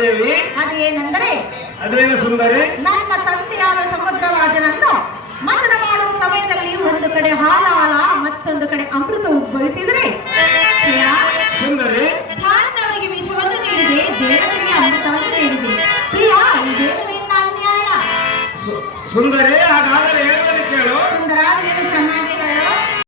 ದೇವಿ. ಅದು ಏನೆಂದರೆ ಅದೇನು ಸುಂದರಿ? ನನ್ನ ತಂದೆಯಾದ ಸಮುದ್ರ ರಾಜನನ್ನು ಮತನ ಮಾಡುವ ಸಮಯದಲ್ಲಿ ಒಂದು ಕಡೆ ಹಾಲಾಲ ಮತ್ತೊಂದು ಕಡೆ ಅಮೃತ ಉದ್ಭವಿಸಿದರೆ ಸುಂದರಿ. ವಿಷವನ್ನು ನೀಡಿದೆ ದೇವರಿಗೆ ಅಮೃತವನ್ನು ನೀಡಿದೆ. ಪ್ರಿಯ ಇದೇನು ನಿನ್ನ ಅನ್ಯಾಯ? ಸುಂದರಿ ಹಾಗಾದರೆ ಕೇಳು. ಸುಂದರ ಚೆನ್ನಾಗಿ